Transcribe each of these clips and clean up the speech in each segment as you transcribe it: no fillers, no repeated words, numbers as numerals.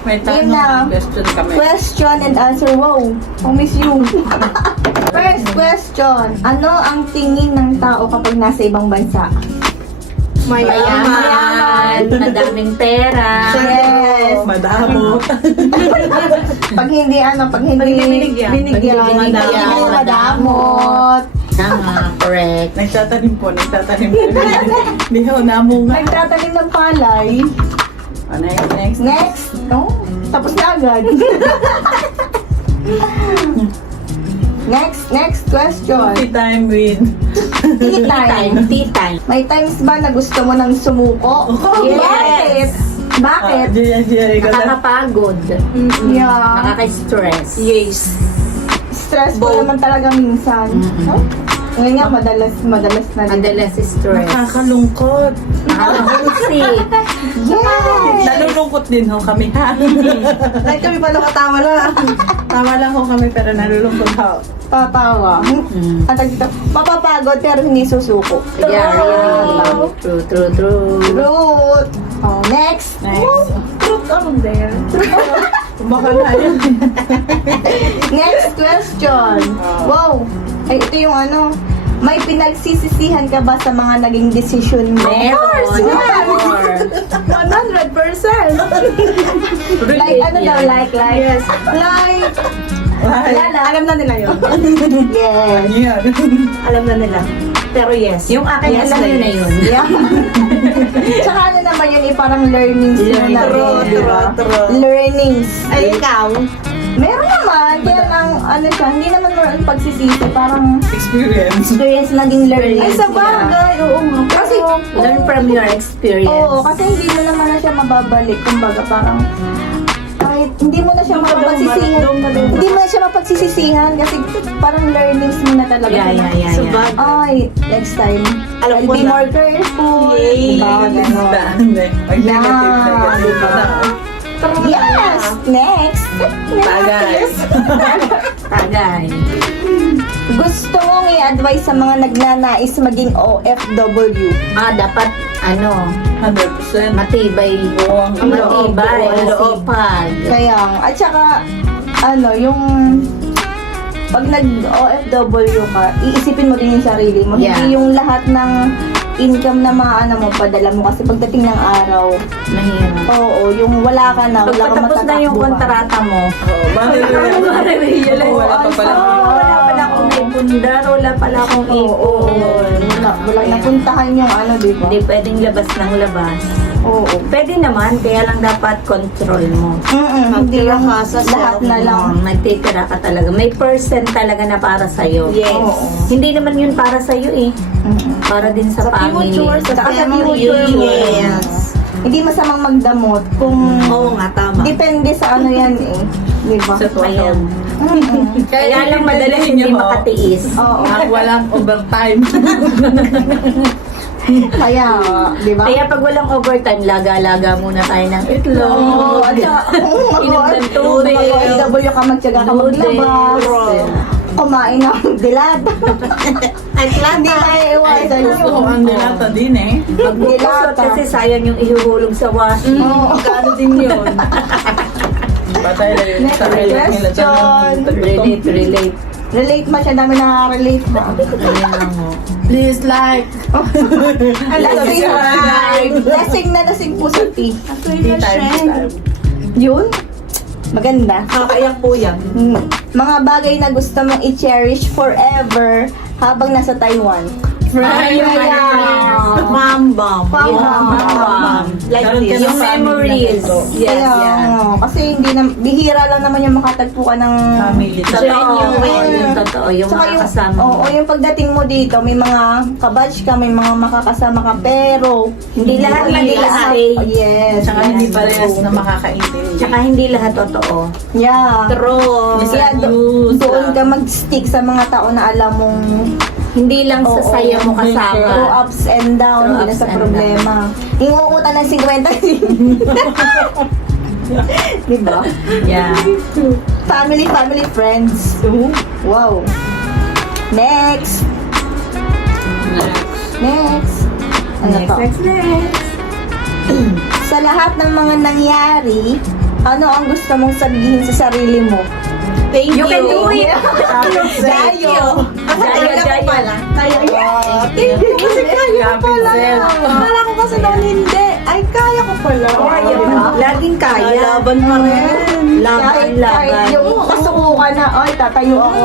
May Game na. question kami. Question and answer. Wow, I miss you. First question. Ano ang tingin ng tao kapag nasa ibang bansa? Mayaman, madaming pera. Yes. Madamo. Pag hindi binigyan. madamot. Tama, correct. Nagtatanim po. Hindi ako namunga. Nagtatanim ng palay. Next. Next. No? Tapos na agad. Next question. Tea time win. Tea time. Tea time. May times ba na gusto mo nang sumuko? Yes. Bakit? Ikaw na. Nakakapagod. Yeah. Nakaka-stress. Yes. Stressful naman talaga minsan. Huh? Ngayon nga, madalas na din. Madalas stress. Nakakalungkot. Nakaka-homesick. Yes! Nalulungkot din ho kami ha. Like kami pala katawa lang. Tawa lang ho kami pero nalulungkot ho. Tatawa. At dito, mapapagod pero hindi susuko. Yeah, really. True. Root. Oh, next. Next. Root ano there? Baka na yun. Next question. Wow. Ay, ito yung ano. May pinagsisisihan ka ba sa mga naging desisyon mo? Meron. 100%. Like, ano daw, like? Yes. Like, Alam na nila yun. yes. Yan. Alam na nila. Pero yes. Yung akin, Yes, alam nyo na yun. Yeah. Tsaka ano naman yun, parang learnings yun na rin, di ba? Learnings. Ay, ikaw? Meron naman, kaya lang, ano siya, hindi naman meron pagsisisi, parang Experience. experience naging learning. Ay, sa bagay. Oo nga. Kasi, Learn from your experience. oo, kasi hindi mo naman na siya mababalik, kumbaga parang, kahit hindi mo na siya mapagsisisihan. Hindi mo na siya mapagsisisihan kasi parang learnings mo na talaga. Yeah. Sa bagay. Ay, next time, Alam I'll ko be na. more careful. Yay. Diba? Ganon. Pag negative. Yes! Next! Tagay. Gusto mong i-advise sa mga nagnanais maging OFW. Dapat, 100%. matibay. Buong Matibay. Ang loob. Masipag. Kaya, at saka, yung pag nag-OFW ka, iisipin mo din yung sarili mo. Yeah. Hindi yung lahat ng income na mo, padala mo. Kasi pagdating ng araw, Mahirap. oo, yung wala ka na, Pag wala ka patapos na yung matatakbuhan. kontrata mo, Oo, wala pa pala. wala pala akong naipundar, wala pala akong ipon. Wala napuntahan yung di ba? Hindi pwedeng labas ng labas. Oo. Pwede naman, kaya lang dapat control mo. Hindi Magtira yung ka sa lahat self na lang. Nagtitira ka talaga. May percent talaga na para sa'yo. Yes. Oo. Hindi naman yun para sa'yo eh. Para din sa family. future, sa Saka sa family. future mo. Yes. Hindi masamang magdamot kung Oo nga, tama. depende sa ano yan eh. Di ba? Ayan. Mm-mm. Kaya lang madalas hindi makatiis. Oo. Walang overtime. Kaya, di ba? Kaya pag walang overtime, laga-laga muna tayo ng itlog. Oo, at saka, Inom ng tubig. mag-OFW ka, magtyaga ka maglabas. Kumain ng dilata. At Hindi maiiwasan Gusto ko ang dilata din eh. Magbukusot kasi sayang yung ihuhulog sa washing. Oo. Magkano din yun? Batay lang yun. Next question. Relate. Relate ba siya? Dami nakaka-relate ba? Ayun lang mo. Please like. Lasing po sa tea. Tea time. Yun? Maganda. Kakayak po yan. Mga bagay na gusto mong i-cherish forever habang nasa Taiwan. Mambam. Like Karoon ka this. ng Yung memories. Yes, Kaya, yeah. kasi hindi na, bihira lang naman yung makatagpo ka ng Family. Yung totoo, yung Saka mga kasama mo. Oo, yung pagdating mo dito, may mga kabatch ka, may mga makakasama ka, pero Hindi lahat nag-i-stay. Yes. Tsaka hindi parehas na makakaintindi. Tsaka hindi lahat totoo. Yeah. True. Kaya doon ka mag-stick sa mga tao na alam mong Hindi lang sa Oo, saya mo through kasama. ups and downs, Through hindi na ups sa and problema. Inuutan ng 50. Diba? Yeah. Family, friends. Wow. Next. Ano to? Next. Sa lahat ng mga nangyari, Ano ang gusto mong sabihin sa sarili mo? Thank You can do it! Dayo! Dayo. Kaya thank you kasi kaya ko pala. Akala ko kasi noon hindi. Ay, kaya ko pala. Kaya ba? Laging kaya. Laban pa rin. Kahit yung kasubukan na, ay, tatayo ako.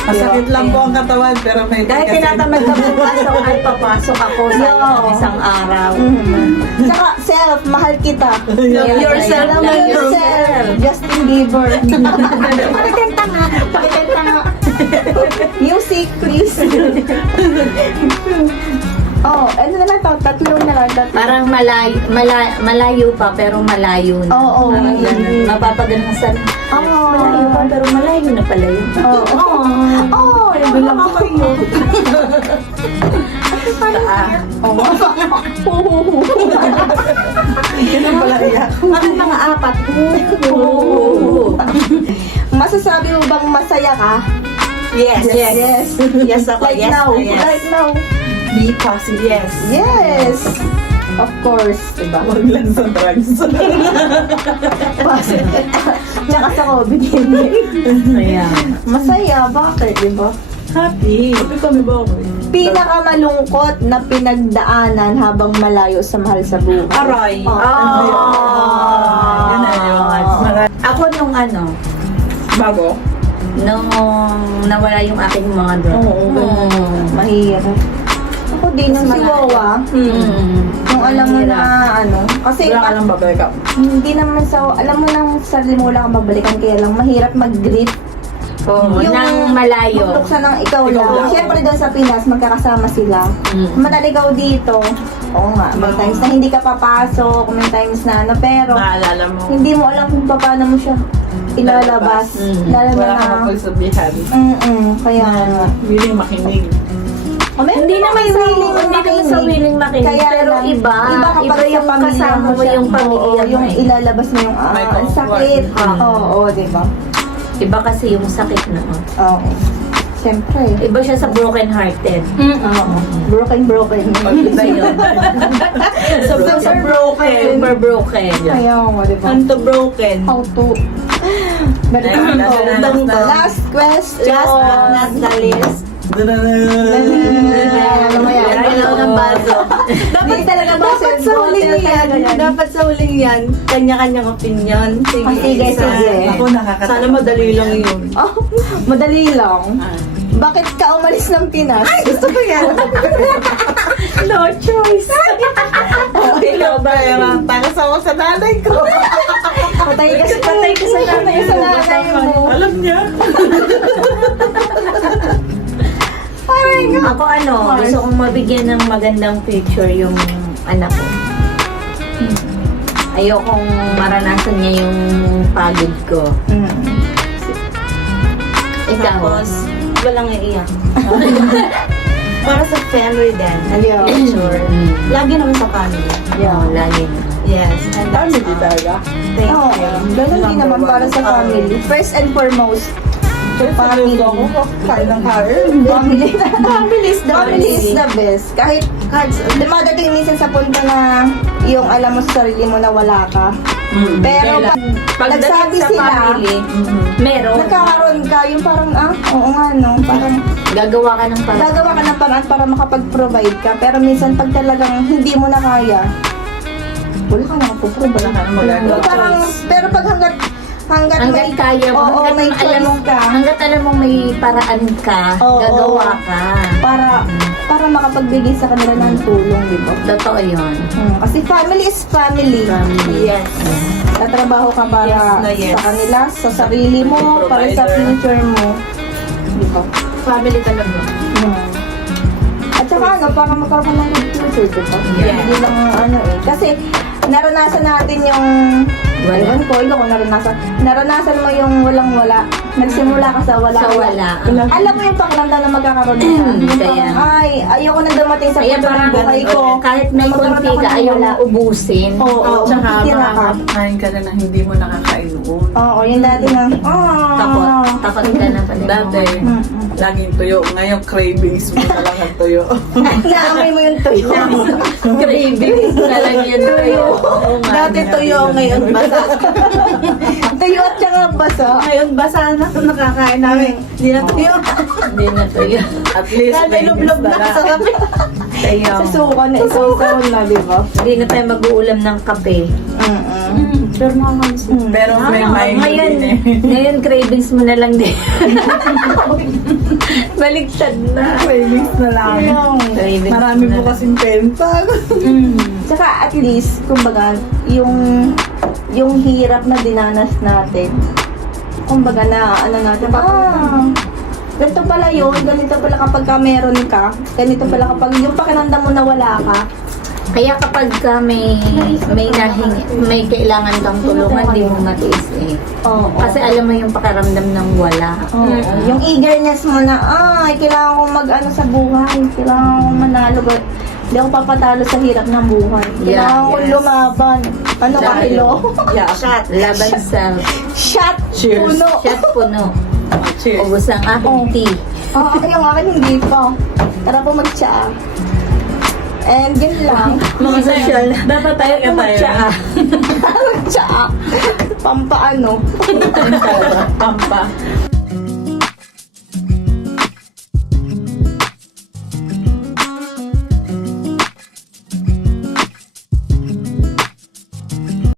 Masakit lang po ang katawan, pero may Dahil tinatamad ka pumasok at papasok ako sa isang araw. Tsaka, self, mahal kita. Yourself Love lang yourself. Justin Bieber. Pakikanta nga. Pakikanta nga. Music, please. Oh, ano na lang to? Tatlong na lang. Parang malayo pa, pero malayo na. Oo. Parang ganun. Mapapagano'n sa malayo pa, pero malayo na pala yun. Oo. Oo, yung bilang ko kayo. Ganun pala iyak. Bakit mga apat? Masasabi mo bang masaya ka? Yes. Yes. Yes ako. Like Yes now. na yes. Like now. Be positive. Yes. Yes. Of course. Diba? Huwag lang sa drugs. Tsaka sa COVID. Ayan. Masaya. Bakit? Diba? Happy. Happy kami ba ako? Pinakamalungkot na pinagdaanan habang malayo sa mahal sa buhay. Aray. Oh. Yan na yung Ako nung bago. nung nawala yung aking mother. Oo. Mahirap. Ako din, nung si Wawa, yung alam mo na kasi Wala ka lang babalik up. hindi naman alam mo nang sarili mo wala kang babalikan, kaya lang mahirap mag-greet. Oo, nang malayo. Tuksan ng ikaw Ikaw lang. lang. Siyempre doon sa Pinas, magkakasama sila. Manaligaw dito. Oo nga, may times na hindi ka papasok, may times na pero Naalala mo. hindi mo alam kung paano mo siya ilalabas. Lalo Wala na ka mapagsabihan. kaya nga. Willing makinig. Hindi naman sa willing makinig, pero lang, iba kapag yung sa pamilya kasama mo siya. yung pamilya Oo, mo yung eh. ilalabas mo yung May ang comfort. sakit. Oo, di ba? Iba kasi yung sakit na. Oo. Siyempre. Iba siya sa broken hearted. Oo. Broken. Iba yun. Super broken. Super broken. Kaya mo, di ba? Anto broken. How to... Last question. Last but not the least. Ano mo yan? Kailangan ng baso. Dapat talaga ba? Dapat sa huling yan. Dapat sa huling yan. Kanya-kanyang opinion. Sige. Ako nakakatawa. Sana madali lang yun. Oh, madali lang. Bakit ka umalis ng Pinas? Gusto ko yan. No choice. Ikaw ba, Emma? Para sa nanay ko. Patay ka sa nanay mo. Alam niya. Ako gusto kong mabigyan ng magandang future yung anak ko. Ayokong maranasan niya yung pagod ko. Ikaw. Tapos, walang iiyak. Para sa family din. And Yeah. future. Lagi naman sa family. Oo, lagi. Yes. And that's Family talaga. Thank Oo, you. ganun din naman para sa family. First and foremost, family. Kain ng kain. Family is the best. Kahit dumadating minsan sa punto na yung alam mo sa sarili mo na wala ka. Pero pag nagsabi Pagdating sa sila, family, meron. nagkakaroon ka, yung parang, oo nga no, parang Gagawa ka ng parang. gagawa ka ng paraan para makapag-provide ka. Pero minsan pag talagang hindi mo na kaya, wala ka na provide. Wala ka na magagawa. Parang, pero pag hanggat Hanggat kaya mo, oo, hanggat may alam choice mo, ka. hanggat alam mo may paraan ka, Oo. gagawa ka. Para makapagbigay sa kanila ng tulong, di ba? Totoo yun. Kasi family is family. Yes. Tatrabaho ka para Yes na yes. sa kanila, sa sarili mo, para sa Provider. future mo. Di ba? Family talaga. At saka para magkaroon ka ng good future, di ba? Yeah. Hindi lang kasi naranasan natin yung Wala. Ewan ko, ikaw kung naranasan mo yung walang-wala. Nagsimula ka sa wala. Sa wala. Alam mo yung pakiramdam na magkakaroon ka. Yung Kaya. parang, ay, ayoko na dumating sa Kaya punto ng parang buhay ko. kahit may Magkaroon konti ako ka, ng ayaw wala. mo ubusin. Oo, Tsaka titira ka. makakain ka na hindi mo nakakain noon. Oo, yung dati na, Takot ka na pala. Dati, laging tuyo. Ngayon, cravings mo na lang ang tuyo. Naamoy mo yung tuyo. Cravings na lang yun. Oo nga. Dati tuyo, ngayon basa. Ngayon, basa na kung nakakain namin. Hindi na tuyo. Hindi na to yun. At least Dahil may lublob na na. sa kape. Kaya, Susuka na, isusaw na, di ba? hindi na tayo mag-uulam ng kape. Pero nakakamiss. Pero may mind ngayon, din eh. ngayon cravings mo na lang din. Baliktad na. Cravings na lang. Cravings Marami mo po na kasing pental. Tsaka at least, kumbaga, yung hirap na dinanas natin, kumbaga na, ano natin, ganito pala yun, ganito pala kapag ka meron ka, ganito pala kapag yung pakiramdam mo na wala ka. Kaya kapag ka may kailangan kang tulungan, di mo matiis eh. Oo. Kasi alam mo yung pakiramdam ng wala. Yung eagerness mo na, kailangan ko mag-ano sa buhay, kailangan ko manalo. Hindi ako papatalo sa hirap ng buhay. Kailangan ko lumaban. Ano ka, hello? Yeah. Shot. Laban sa Shot! Cheers. Puno! shot puno. Cheers. Ubus ang aking tea. Yung akin hindi pa. Tara po mag-tsaa. And yun lang. Mga social. Dapat tayo Tayo. mag-tsaa. Mag-tsaa. Pampaano. Ayun talaga. Pampa.